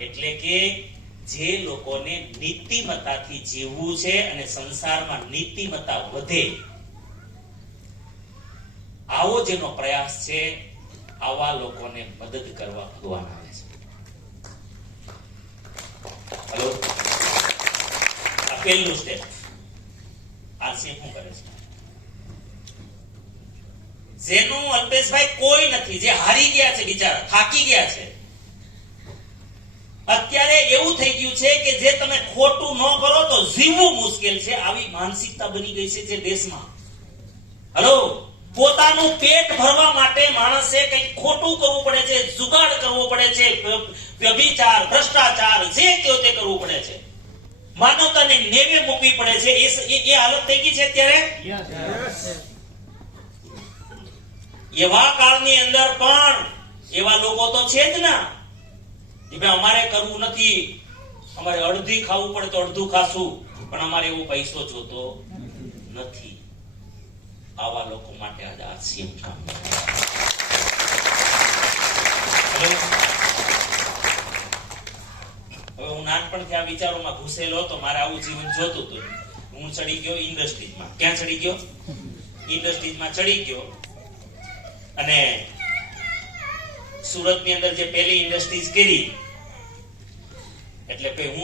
એટલે કે જે લોકોને નીતિમત્તાથી જીવવું છે અને સંસારમાં નીતિમત્તા વધે, આવો જેનો પ્રયાસ છે, આવા લોકોને મદદ કરવા ભગવાન આવે છે. હેલો, આ પહેલું સ્ટેપ. આરસી શું કરે છે? જેનું અલ્પેશભાઈ કોઈ નથી, જે હારી ગયા છે, બિચારા થાકી ગયા છે. અત્યારે એવું થઈ ગયું છે કે જે તમે ખોટું ન કરો તો જીવવું મુશ્કેલ છે, આવી માનસિકતા બની ગઈ છે જે દેશમાં. હેલો, પોતાનું પેટ ભરવા માટે માણસે કંઈક ખોટું કરવું પડે છે, જુગાડ કરવો પડે છે, વ્યભિચાર, ભ્રષ્ટાચાર, જે કયો તે કરવું પડે છે, માનવતાને નેવે મૂકવી પડે છે. એ હાલત થઈ ગઈ છે અત્યારે. એવા કાળની અંદર પણ એવા લોકો તો છે જ ના, કે ભાઈ અમારે કરવું નથી, અમારે અડધી ખાવું પડે તો અડધું ખાશું, પણ અમારે એવો પૈસો જોતો નથી. આવા લોકો માટે આજે આરસીએમ કામ. હવે હું નાનપણથી આ વિચારોમાં ઘૂસેલો હતો, મારે આવું જીવન જોતું હતું. હું ચડી ગયો ઇન્ડસ્ટ્રીઝમાં. ક્યાં ચડી ગયો? ઇન્ડસ્ટ્રીઝમાં ચડી ગયો. અને સુરતની અંદર જે પહેલી ઇન્ડસ્ટ્રીઝ કરી, એટલે કે હું